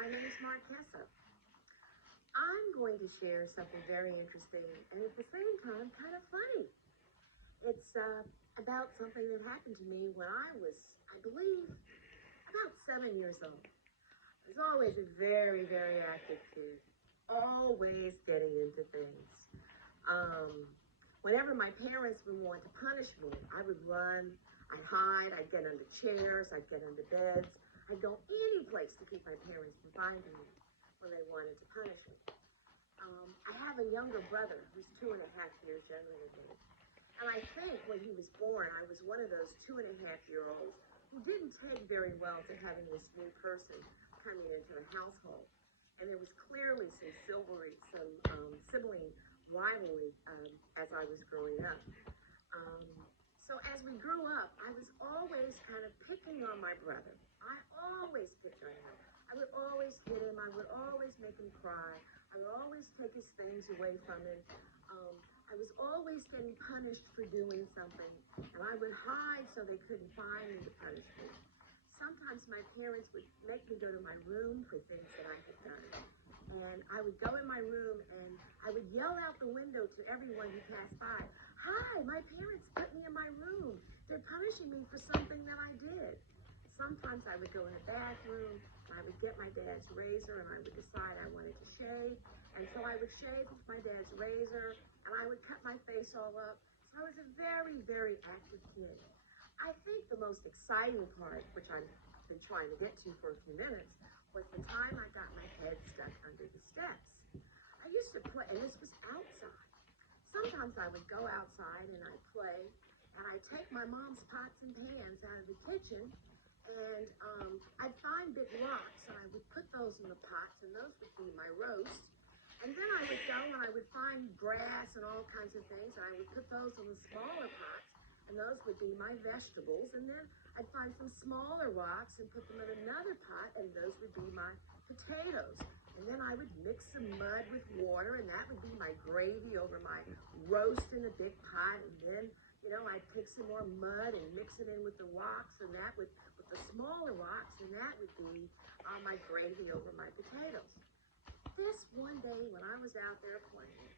My name is Marquessa. I'm going to share something very interesting and at the same time kind of funny. It's about something that happened to me when I was, I believe, about 7 years old. I was always a very, very active kid, always getting into things. Whenever my parents would want to punish me, I would run, I'd hide, I'd get under chairs, I'd get under beds. I'd go any place to keep my parents from finding me when they wanted to punish me. I have a younger brother who's 2.5 years younger than me. And I think when he was born, I was one of those 2.5-year-olds who didn't take very well to having this new person coming into the household. And there was clearly some sibling rivalry as I was growing up. So as we grew up, I was always kind of picking on my brother. I always picked on him. I would always hit him. I would always make him cry. I would always take his things away from him. I was always getting punished for doing something, and I would hide so they couldn't find me to punish me. Sometimes my parents would make me go to my room for things that I had done. And I would go in my room and I would yell out the window to everyone who passed by, "Hi, my parents put me in my room. They're punishing me for something that I did." Sometimes I would go in the bathroom and I would get my dad's razor and I would decide I wanted to shave. And so I would shave with my dad's razor and I would cut my face all up. So I was a very, very active kid. I think the most exciting part, which I've been trying to get to for a few minutes, was the time I got my head stuck under the steps. I used to play, and this was outside. Sometimes I would go outside and I'd play, and I'd take my mom's pots and pans out of the kitchen, and I'd find big rocks, and I would put those in the pots, and those would be my roast. And then I would go and I would find grass and all kinds of things, and I would put those in the smaller pots, and those would be my vegetables. And then I'd find some smaller rocks and put them in another pot, and those would be my potatoes. And then I would mix some mud with water, and that would be my gravy over my roast in a big pot. And then, I'd take some more mud and mix it in with the rocks, and that would, with the smaller rocks, and that would be my gravy over my potatoes. This one day when I was out there playing,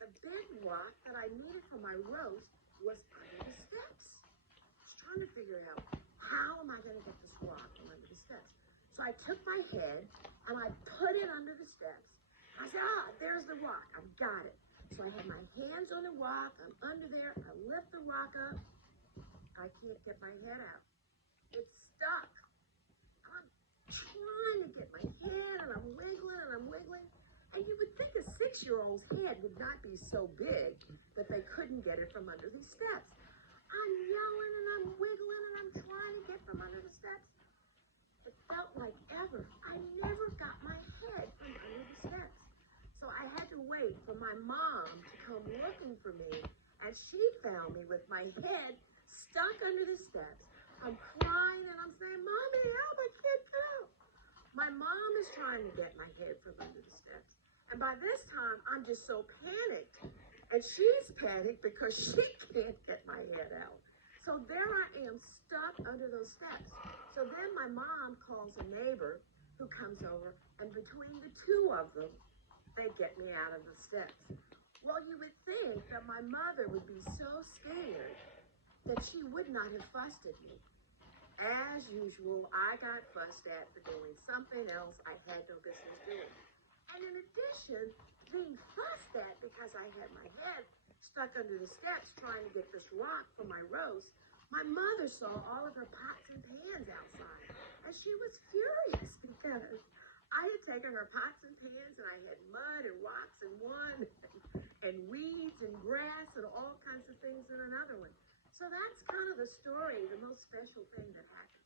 the big rock that I needed for my roast was under the steps. I was trying to figure out, how am I going to get this rock from under the steps? So I took my head and I put it under the steps. I said, there's the rock. I've got it. So I had my hands on the rock. I'm under there. I lift the rock up. I can't get my head out. It's stuck. I'm trying to get my head and I'm wiggling. And you would think a 6-year-old's head would not be so big that they couldn't get it from under these steps. I'm yelling and I'm wiggling and I'm trying to get from under the steps. It felt like ever. I never got my head from under the steps. So I had to wait for my mom to come looking for me, and she found me with my head stuck under the steps. I'm crying and I'm saying, "Mommy, help, I can't get out." My mom is trying to get my head from under the steps. And by this time, I'm just so panicked. And she's panicked because she can't get my head out. So there I am, stuck under those steps. So then my mom calls a neighbor who comes over, and between the two of them, they get me out of the steps. Well, you would think that my mother would be so scared that she would not have fussed at me. As usual, I got fussed at for doing something else I had no business doing. And in addition, being fussed at because I had my head stuck under the steps trying to get this rock for my roast, my mother saw all of her pots and pans outside. And she was furious because I had taken her pots and pans and I had mud and rocks in one and weeds and grass and all kinds of things in another one. So that's kind of the story, the most special thing that happened.